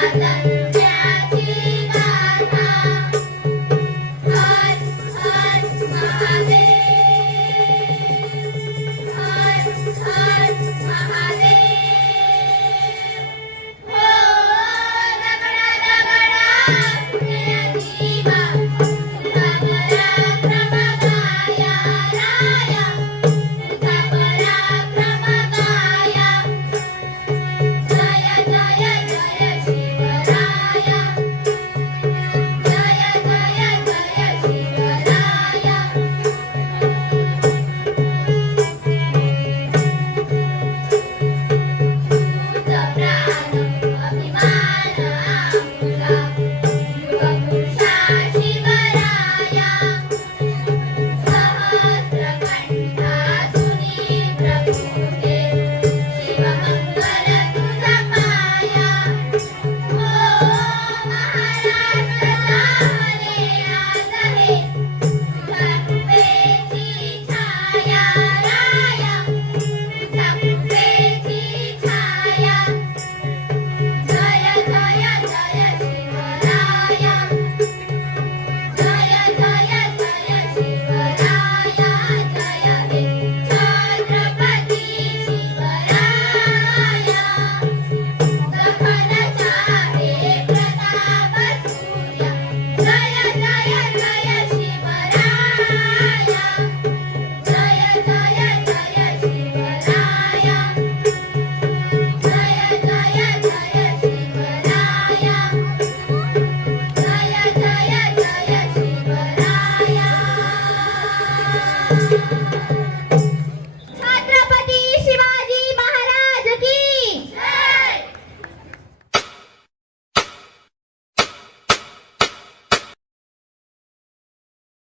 la la la